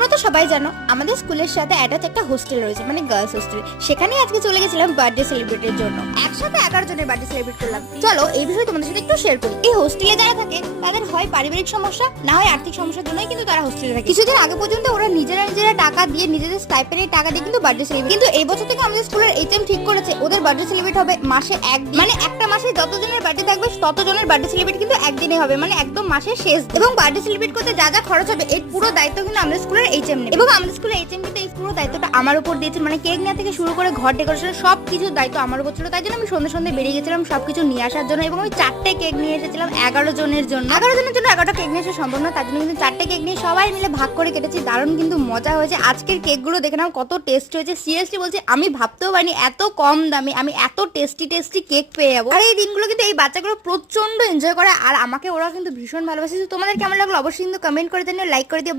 তোমরা তো সবাই জানো আমাদের স্কুলের সাথে অ্যাটাচ একটা হোস্টেল রয়েছে, মানে গার্লস হোস্টেল। সেখানে আজকে চলে গেছিলাম বার্থডে সেলিব্রেটের জন্য। একসাথে 11 জনের বার্থডে সেলিব্রেট করলাম। চলো এই বিষয়ে তোমাদের সাথে একটু শেয়ার করি। এই হোস্টেলে যারা থাকে তাদের হয় পারিবারিক সমস্যা, না হয় আর্থিক সমস্যার জন্যই কিন্তু তারা হোস্টেলে থাকে। কিছুদিন আগে পর্যন্ত ওরা নিজেরা টাকা দিয়ে, নিজেদের স্টাইপেন্ডের টাকা দিয়ে কিন্তু বার্থডে সেলিব্রেট। কিন্তু এই বছর থেকে আমাদের স্কুলের এইচএম ঠিক করেছে ওদের বার্থডে সেলিব্রেট হবে মাসে একদিন, মানে একটা মাসে যতজনের বার্থডে থাকবে ততজনের বার্থডে সেলিব্রেট কিন্তু একদিনে হবে, মানে একদম মাসের শেষ। এবং বার্থডে সেলিব্রেট করতে যা যা খরচ হবে এর পুরো দায়িত্ব কিন্তু আমাদের স্কুলের এইচএম নেবে। এবং আমাদের স্কুলের এইচএম কিন্তু এই পুরো দায়িত্বটা আমার উপর দিয়েছে, মানে কেক নেওয়া থেকে শুরু করে ঘর ডেকোরেশন সব কিছুর দায়িত্ব আমার উপর ছিল। তাই জন্য আমি সন্ধ্যে সন্ধ্যে বেরিয়ে গেছিলাম সবকিছু নিয়ে আসার জন্য। এবং আমি 4টে কেক নিয়ে এসেছিলাম 11 জনের জন্য। 11টা কেক নিয়ে আসা সম্ভব না, তার জন্য কিন্তু 4টে কেক নিয়ে সবাই মিলে ভাগ করে কেটেছি। দারুণ কিন্তু মজা হয়েছে। আজকের কেকগুলো দেখে নাও কত টেস্ট হয়েছে। সিরিয়াসলি বলছি, আমি ভাবতেও পারিনি এত কম দামে আমি এত টেস্টি কেক পেয়ে যাবো। আর এই দিনগুলো কিন্তু এই বাচ্চাগুলো প্রচন্ড এনজয় করে, আর আমাকে ওরা কিন্তু ভীষণ ভালোবাসে। তোমাদের কেমন লাগলো অবশ্যই কিন্তু কমেন্ট করে জানিও, লাইক করে দিও।